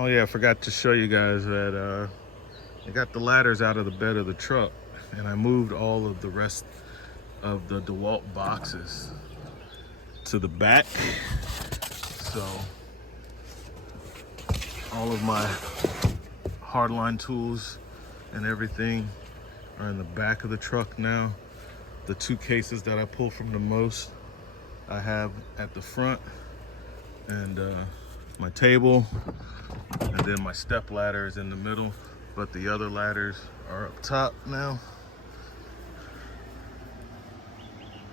Oh yeah, I forgot to show you guys that I got the ladders out of the bed of the truck, and I moved all of the rest of the DeWalt boxes to the back. So all of my hardline tools and everything are in the back of the truck now. The two cases that I pull from the most I have at the front, and my table, and then my step ladder is in the middle, but the other ladders are up top now.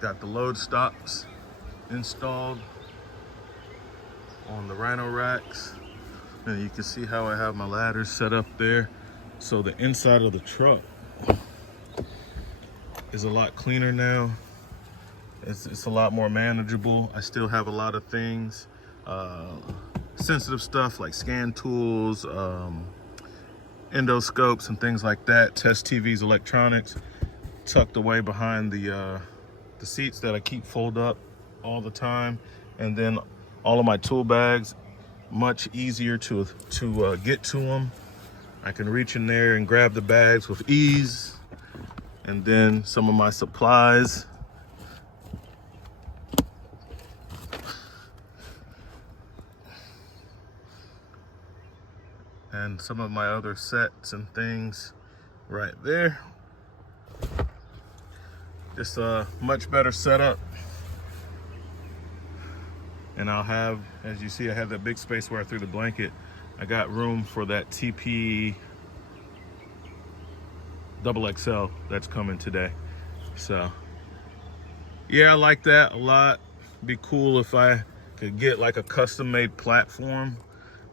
Got the load stops installed on the rhino racks, and you can see how I have my ladders set up there. So the inside of the truck is a lot cleaner now. It's a lot more manageable. I still have a lot of things, sensitive stuff like scan tools, endoscopes and things like that, test TVs, electronics, tucked away behind the seats that I keep fold up all the time. And then all of my tool bags, much easier to get to them. I can reach in there and grab the bags with ease. And then some of my supplies. And some of my other sets and things right there. Just a much better setup. And I'll have, as you see, I have that big space where I threw the blanket. I got room for that TP double XL that's coming today. So yeah, I like that a lot. Be cool if I could get like a custom made platform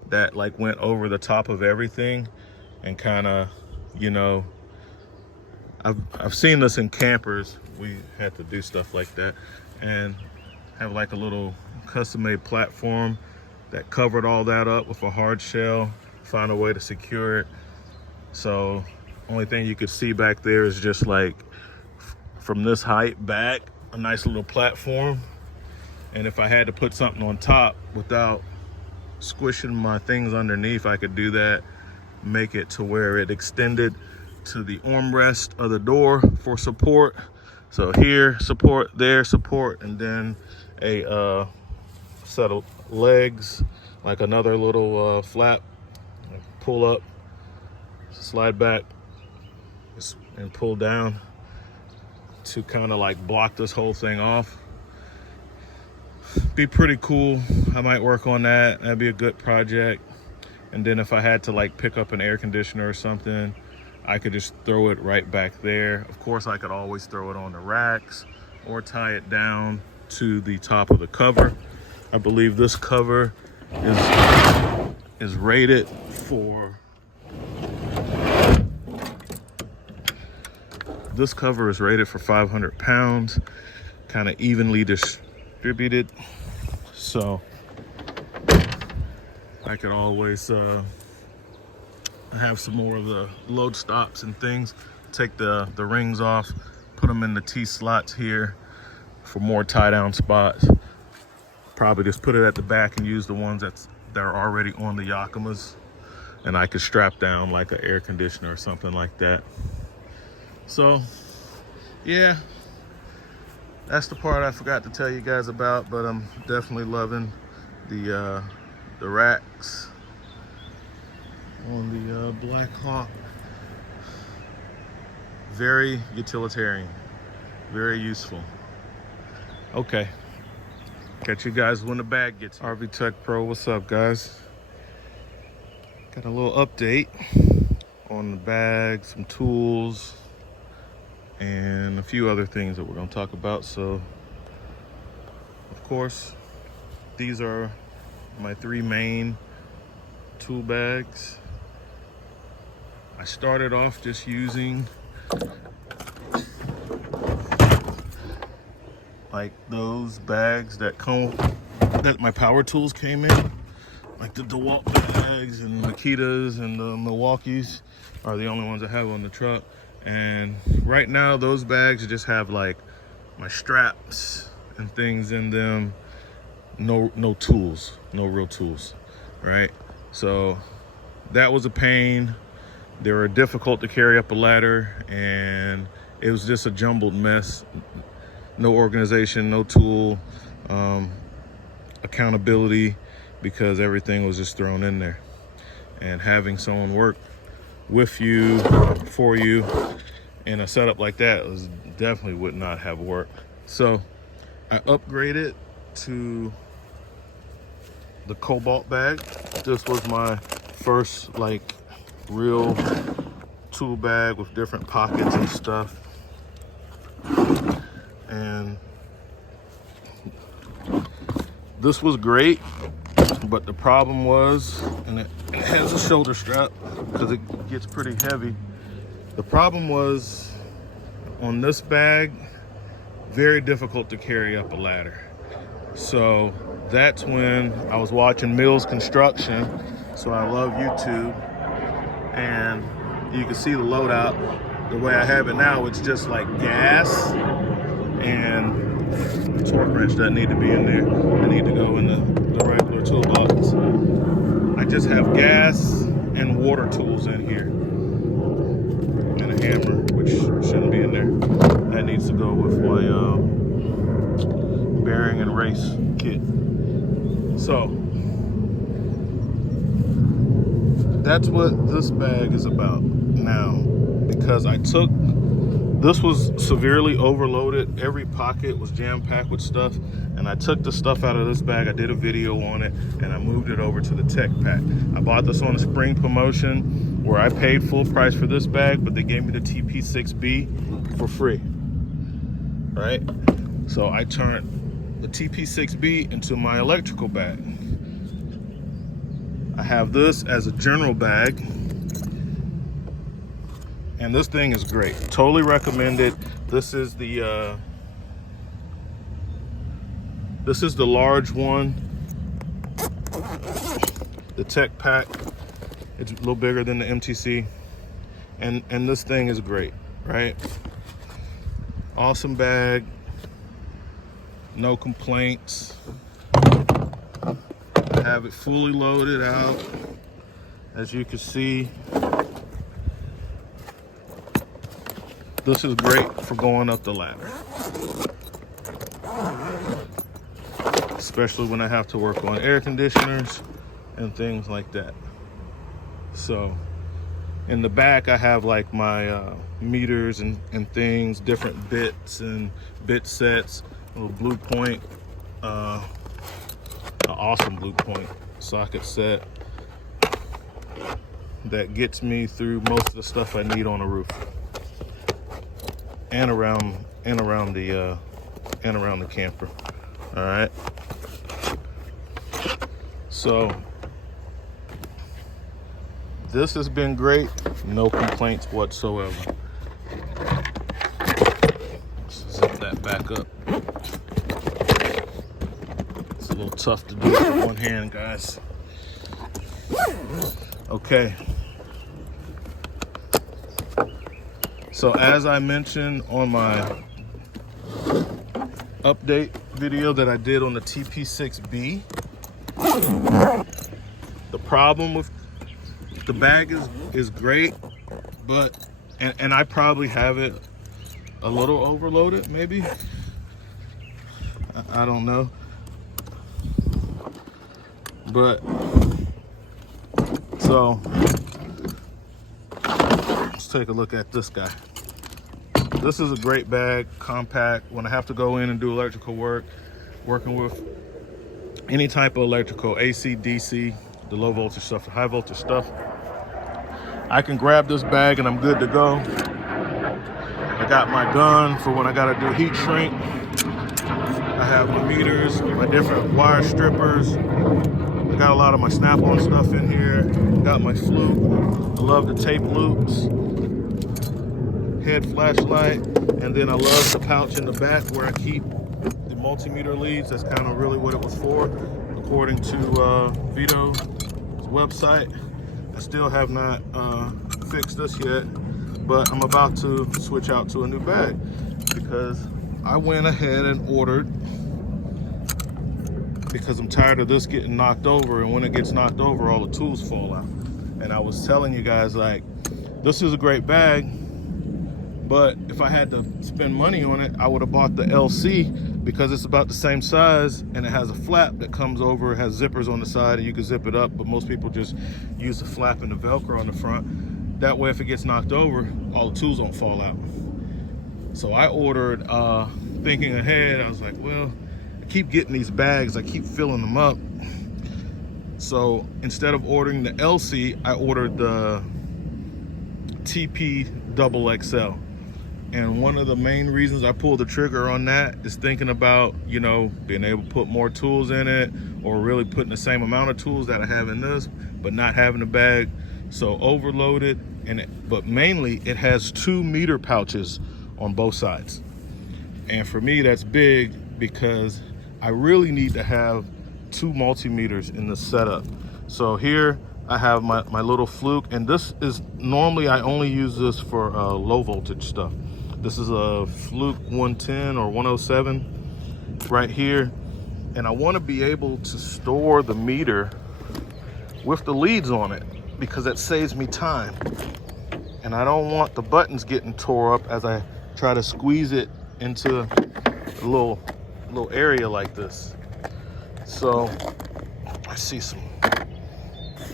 that like went over the top of everything, and kind of, you know, I've seen this in campers. We had to do stuff like that, and have like a little custom made platform that covered all that up with a hard shell, find a way to secure it. So only thing you could see back there is just like from this height back, a nice little platform. And if I had to put something on top without squishing my things underneath, I could do that, make it to where it extended to the armrest of the door for support. So here support, there support, and then a set of legs, like another little flap, pull up, slide back, and pull down to kind of like block this whole thing off. Be pretty cool. I might work on that. That'd be a good project. And then if I had to like pick up an air conditioner or something, I could just throw it right back there. Of course, I could always throw it on the racks or tie it down to the top of the cover. I believe this cover is rated for, this cover is rated for 500 pounds, kind of evenly distributed. So I could always have some more of the load stops and things, take the rings off, put them in the T-slots here for more tie-down spots. Probably just put it at the back and use the ones that are already on the Yakimas, and I could strap down like an air conditioner or something like that. So yeah, that's the part I forgot to tell you guys about, but I'm definitely loving the racks on the Black Hawk. Very utilitarian, very useful. Okay, catch you guys when the bag gets here. RV Tech Pro, what's up guys? Got a little update on the bag, some tools, and a few other things that we're going to talk about. So of course, these are my three main tool bags. I started off just using like those bags that my power tools came in, like the DeWalt bags and Makitas and the Milwaukees are the only ones I have on the truck. And right now those bags just have like my straps and things in them, no tools, no real tools, right? So that was a pain. They were difficult to carry up a ladder, and it was just a jumbled mess. No organization, no tool, accountability, because everything was just thrown in there. And having someone work with you, for you, in a setup like that was definitely would not have worked. So I upgraded to the Cobalt bag. This was my first like real tool bag with different pockets and stuff. And this was great, but the problem was, and it has a shoulder strap because it gets pretty heavy. The problem was on this bag, very difficult to carry up a ladder. So that's when I was watching Mills Construction. So I love YouTube, and you can see the loadout. The way I have it now, it's just like gas, and the torque wrench doesn't need to be in there. I need to go in the regular toolbox. I just have gas and water tools in here, and a hammer, which shouldn't be in there. That needs to go with my bearing and race kit. So that's what this bag is about now, because this was severely overloaded. Every pocket was jam-packed with stuff, and I took the stuff out of this bag. I did a video on it, and I moved it over to the Tech Pack. I bought this on a spring promotion where I paid full price for this bag, but they gave me the TP6B for free, right? So I turned the TP6B into my electrical bag. I have this as a general bag, and this thing is great. Totally recommend it. This is the large one, the Tech Pack. It's a little bigger than the MTC, and this thing is great, right? Awesome bag, no complaints. I have it fully loaded out, as you can see. This is great for going up the ladder, especially when I have to work on air conditioners and things like that. So in the back, I have like my meters and things, different bits and bit sets, a little Blue Point, an awesome Blue Point socket set that gets me through most of the stuff I need on a roof and around the camper. All right. So this has been great. No complaints whatsoever. Let's zip that back up. It's a little tough to do with one hand, guys. Okay. So as I mentioned on my update video that I did on the TP6B, the problem with the bag is great, but, and I probably have it a little overloaded, maybe. I don't know. But, so, let's take a look at this guy. This is a great bag, compact. When I have to go in and do electrical work, working with any type of electrical, AC, DC, the low voltage stuff, the high voltage stuff, I can grab this bag and I'm good to go. I got my gun for when I gotta do heat shrink. I have my meters, my different wire strippers. I got a lot of my snap-on stuff in here. Got my flute. I love the tape loops. Head flashlight, and then I love the pouch in the back where I keep the multimeter leads. That's kind of really what it was for, according to Veto's website. I still have not fixed this yet, but I'm about to switch out to a new bag because I went ahead and ordered, because I'm tired of this getting knocked over, and when it gets knocked over, all the tools fall out. And I was telling you guys, like, this is a great bag, but if I had to spend money on it, I would have bought the LC, because it's about the same size and it has a flap that comes over, it has zippers on the side and you can zip it up, but most people just use the flap and the Velcro on the front. That way, if it gets knocked over, all the tools don't fall out. So I ordered, thinking ahead, I was like, well, I keep getting these bags, I keep filling them up. So instead of ordering the LC, I ordered the TP XXL. And one of the main reasons I pulled the trigger on that is thinking about, you know, being able to put more tools in it, or really putting the same amount of tools that I have in this, but not having a bag so overloaded. But mainly it has 2 meter pouches on both sides. And for me, that's big, because I really need to have 2 multimeters in the setup. So here I have my little Fluke, and this is normally I only use this for low voltage stuff. This is a Fluke 110 or 107 right here, and I want to be able to store the meter with the leads on it, because that saves me time, and I don't want the buttons getting tore up as I try to squeeze it into a little area like this. So I see some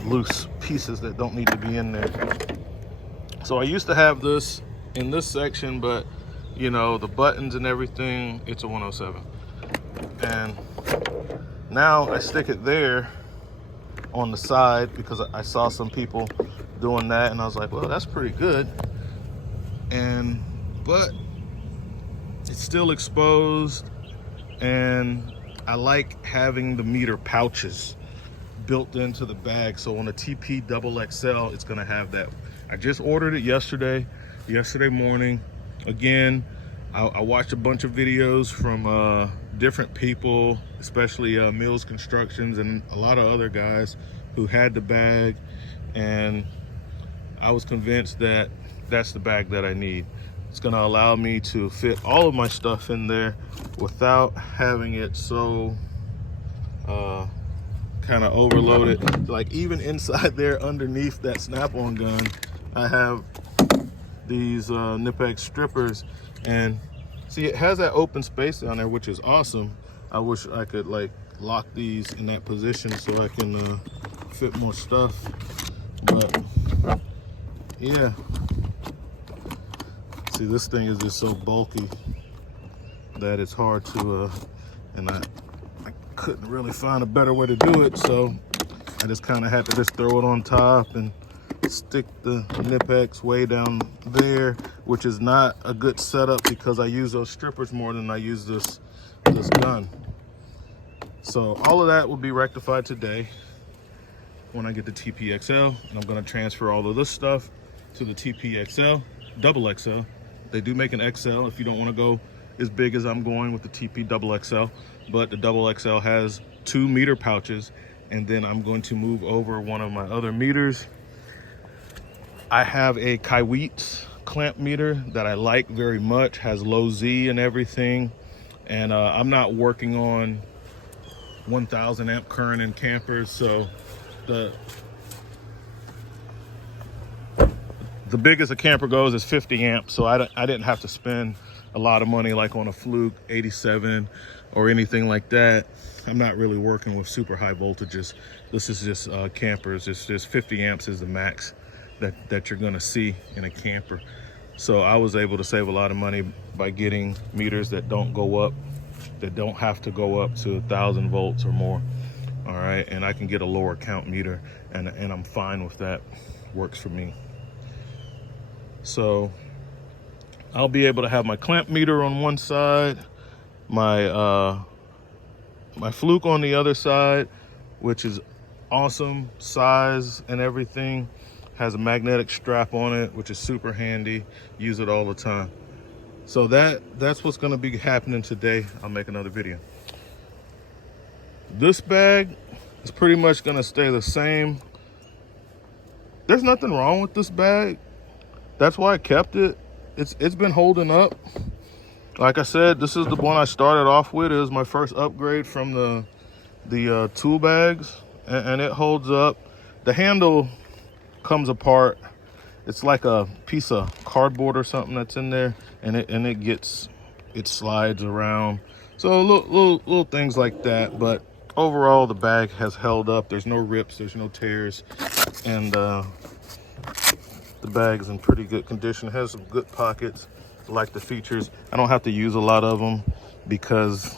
loose pieces that don't need to be in there. So I used to have this in this section, but you know, the buttons and everything, it's a 107. And now I stick it there on the side, because I saw some people doing that, and I was like, well, that's pretty good. But it's still exposed, and I like having the meter pouches built into the bag. So on a TP XXL, it's gonna have that. I just ordered it yesterday morning. Again, I watched a bunch of videos from different people, especially Mills Constructions and a lot of other guys who had the bag, and I was convinced that that's the bag that I need. It's gonna allow me to fit all of my stuff in there without having it so kind of overloaded. Like even inside there, underneath that snap-on gun, I have these Nipex strippers, and see, it has that open space down there, which is awesome. I wish I could like lock these in that position so I can fit more stuff, but yeah. See, this thing is just so bulky that it's hard to, and I couldn't really find a better way to do it, so I just kind of had to just throw it on top and stick the Nipex way down there, which is not a good setup because I use those strippers more than I use this gun. So all of that will be rectified today when I get the TPXL, and I'm going to transfer all of this stuff to the TPXL, double XL. They do make an XL if you don't want to go as big as I'm going with the TP double XL, but the double XL has 2 meter pouches, and then I'm going to move over one of my other meters. I have a Kaiweets clamp meter that I like very much, has low Z and everything, and I'm not working on 1000 amp current in campers, so the biggest a camper goes is 50 amps, so I didn't have to spend a lot of money like on a Fluke 87 or anything like that. I'm not really working with super high voltages. This is just campers. It's just 50 amps is the max that you're gonna see in a camper. So I was able to save a lot of money by getting meters that don't go up, that don't have to go up to 1000 volts or more. All right, and I can get a lower count meter, and I'm fine with that. Works for me. So I'll be able to have my clamp meter on one side, my my Fluke on the other side, which is awesome size and everything. Has a magnetic strap on it, which is super handy. Use it all the time. So that's what's gonna be happening today. I'll make another video. This bag is pretty much gonna stay the same. There's nothing wrong with this bag. That's why I kept it. It's been holding up. Like I said, this is the one I started off with. It was my first upgrade from the tool bags, and it holds up. The handle comes apart. It's like a piece of cardboard or something that's in there, and it slides around. So little things like that, but overall the bag has held up. There's no rips, there's no tears, and the bag's in pretty good condition. It has some good pockets. I like the features. I don't have to use a lot of them because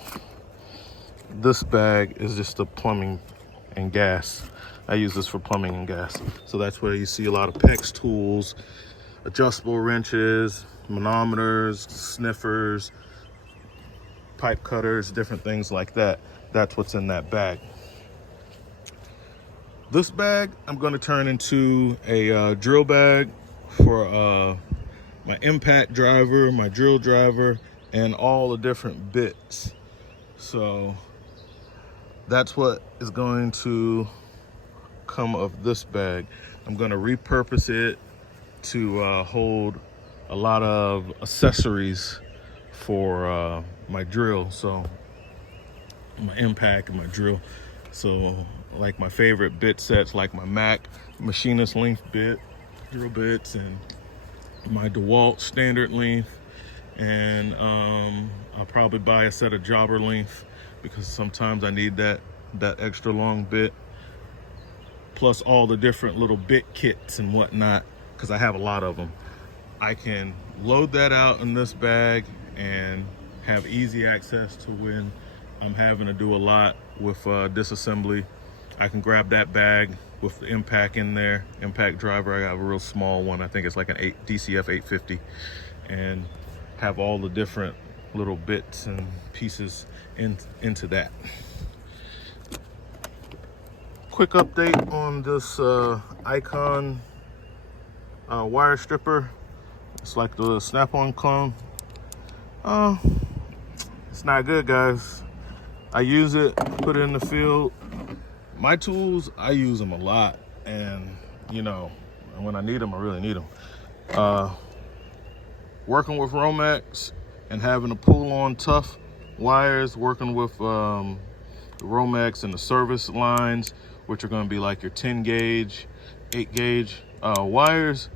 this bag is just a plumbing and gas. I use this for plumbing and gas. So that's where you see a lot of PEX tools, adjustable wrenches, manometers, sniffers, pipe cutters, different things like that. That's what's in that bag. This bag I'm going to turn into a drill bag for my impact driver, my drill driver, and all the different bits. So that's what is going to come of this bag. I'm going to repurpose it to hold a lot of accessories for my drill, so my impact and my drill. So like my favorite bit sets, like my Mac machinist length bit, drill bits, and my DeWalt standard length, and I'll probably buy a set of jobber length because sometimes I need that extra long bit, plus all the different little bit kits and whatnot, because I have a lot of them. I can load that out in this bag and have easy access to when I'm having to do a lot with disassembly. I can grab that bag with the impact in there, impact driver. I got a real small one. I think it's like an DCF 850, and have all the different little bits and pieces into that. Quick update on this Icon wire stripper. It's like the Snap-on clone. It's not good, guys. I use it, put it in the field. My tools, I use them a lot, and you know, when I need them, I really need them. Working with Romex and having to pull on tough wires, working with the Romex and the service lines, which are going to be like your 10 gauge, 8 gauge wires,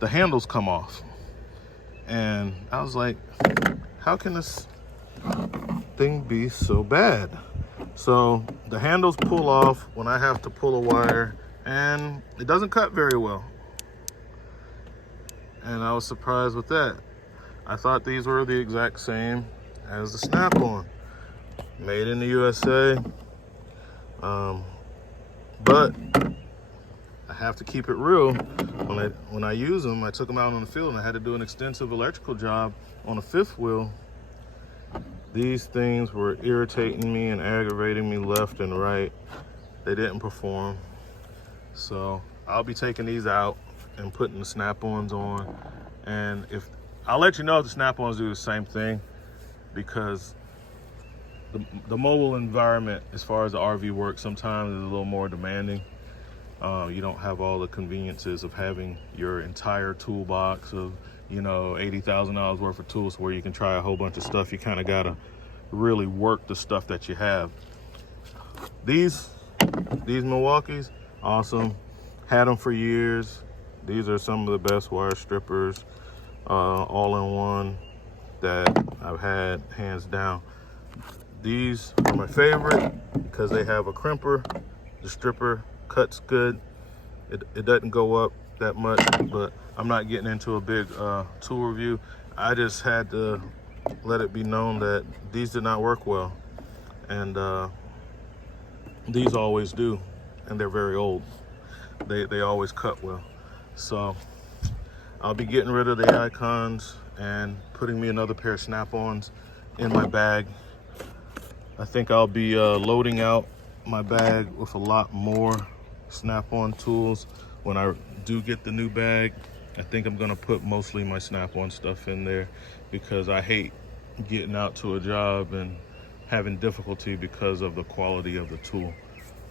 the handles come off. And I was like, how can this thing be so bad? So the handles pull off when I have to pull a wire, and it doesn't cut very well. And I was surprised with that. I thought these were the exact same as the Snap-on, made in the USA. But I have to keep it real. When I use them, I took them out on the field and I had to do an extensive electrical job on a fifth wheel. These things were irritating me and aggravating me left and right. They didn't perform. So I'll be taking these out and putting the Snap-ons on. And I'll let you know if the Snap-ons do the same thing, because the mobile environment, as far as the RV work, sometimes is a little more demanding. You don't have all the conveniences of having your entire toolbox of, you know, $80,000 worth of tools where you can try a whole bunch of stuff. You kind of got to really work the stuff that you have. These Milwaukee's, awesome. Had them for years. These are some of the best wire strippers, all-in-one, that I've had, hands down. These are my favorite because they have a crimper. The stripper cuts good. It doesn't go up that much, but I'm not getting into a big tool review. I just had to let it be known that these did not work well, and these always do, and they're very old. They always cut well. So I'll be getting rid of the Icons and putting me another pair of Snap-ons in my bag. I think I'll be loading out my bag with a lot more Snap-on tools when I do get the new bag. I think I'm gonna put mostly my Snap-on stuff in there because I hate getting out to a job and having difficulty because of the quality of the tool.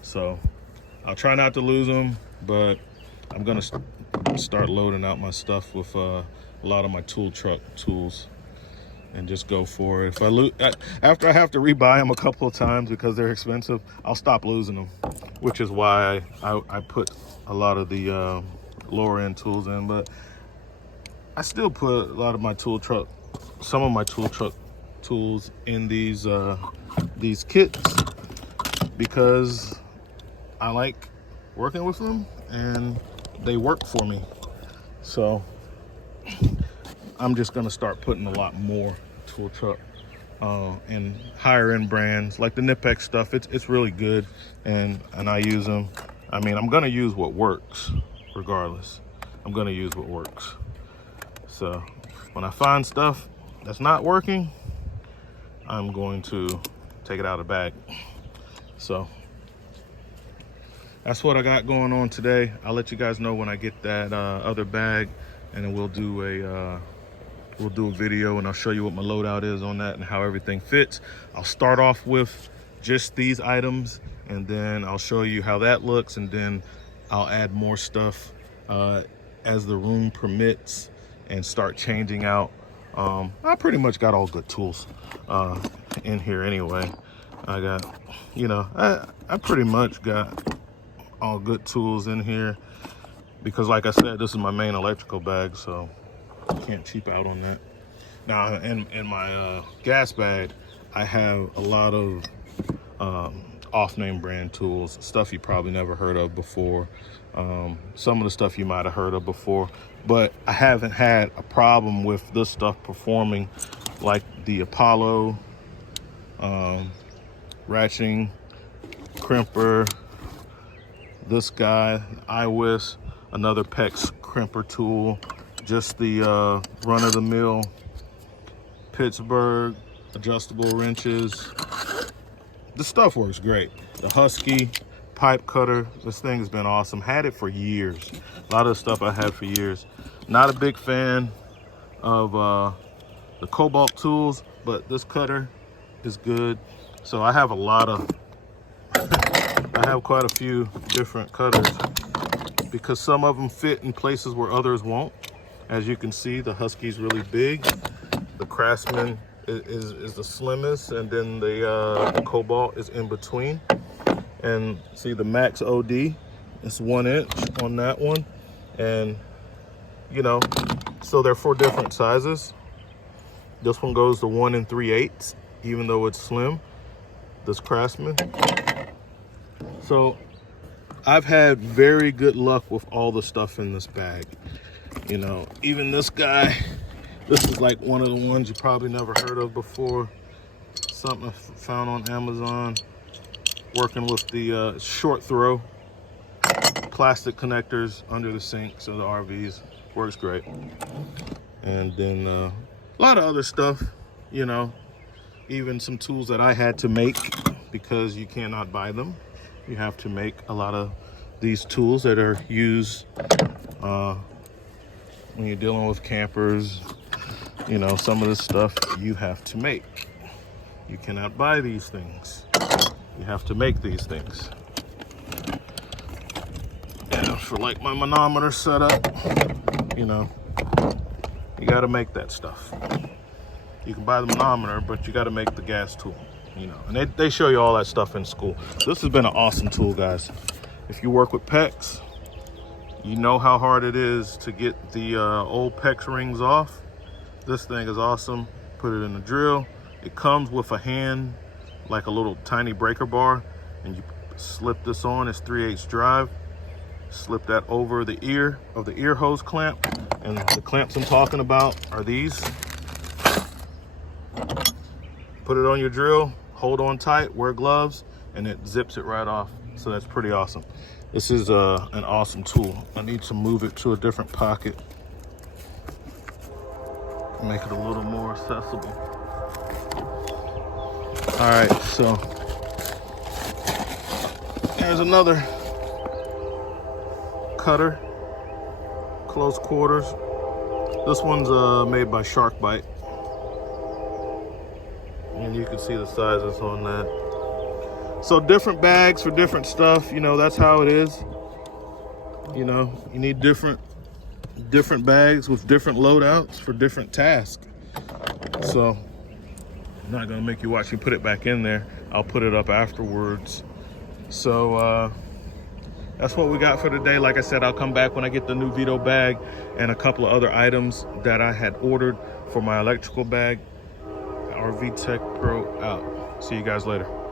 So I'll try not to lose them, but I'm gonna start loading out my stuff with a lot of my tool truck tools and just go for it. If I lose, after I have to rebuy them a couple of times because they're expensive, I'll stop losing them, which is why I put a lot of the lower end tools in, but I still put a lot of my some of my tool truck tools in these kits because I like working with them and they work for me. So I'm just gonna start putting a lot more tool truck and higher end brands like the Nipex stuff. It's really good, and I use them. I mean, I'm gonna use what works regardless. I'm gonna use what works. So when I find stuff that's not working, I'm going to take it out of the bag. So that's what I got going on today. I'll let you guys know when I get that other bag, and then we'll do a video and I'll show you what my loadout is on that and how everything fits. I'll start off with just these items, and then I'll show you how that looks, and then I'll add more stuff as the room permits and start changing out. I pretty much got all good tools in here anyway. I got, I pretty much got all good tools in here because, like I said, this is my main electrical bag, so I can't cheap out on that. Now, in my gas bag, I have a lot of off-name brand tools, stuff you probably never heard of before. Some of the stuff you might have heard of before, but I haven't had a problem with this stuff performing, like the Apollo ratcheting crimper, this guy, iWis, another PEX crimper tool, just the run-of-the-mill Pittsburgh adjustable wrenches. This stuff works great. The Husky pipe cutter, this thing has been awesome. Had it for years. A lot of the stuff I had for years. Not a big fan of the Cobalt tools, but this cutter is good. So I have I have quite a few different cutters because some of them fit in places where others won't. As you can see, the Husky's really big. The Craftsman is the slimmest, and then the Cobalt is in between. And see, the Max OD is 1 inch on that one. And so they're 4 different sizes. This one goes to 1 3/8, even though it's slim, this Craftsman. So I've had very good luck with all the stuff in this bag. Even this guy, this is like one of the ones you probably never heard of before. Something I found on Amazon, working with the short throw plastic connectors under the sinks of the RVs. Works great. And then a lot of other stuff, even some tools that I had to make because you cannot buy them. You have to make a lot of these tools that are used when you're dealing with campers. Some of the stuff you have to make. You cannot buy these things. You have to make these things. And for like my manometer setup, you got to make that stuff. You can buy the manometer, but you got to make the gas tool. And they show you all that stuff in school. This has been an awesome tool, guys. If you work with PEX, you know how hard it is to get the old PEX rings off. This thing is awesome. Put it in the drill. It comes with a hand, like a little tiny breaker bar, and you slip this on. It's 3/8 drive. Slip that over the ear of the ear hose clamp, and the clamps I'm talking about are these. Put it on your drill, hold on tight, wear gloves, and it zips it right off. So that's pretty awesome. This is an awesome tool. I need to move it to a different pocket, make it a little more accessible. All right, so there's another cutter, close quarters. This one's made by Shark Bite, and you can see the sizes on that. So different bags for different stuff, that's how it is. You need different bags with different loadouts for different tasks. So I'm not gonna make you watch me put it back in there. I'll put it up afterwards. So that's what we got for today. Like I said, I'll come back when I get the new Veto bag and a couple of other items that I had ordered for my electrical bag. RV Tech Pro out. See you guys later.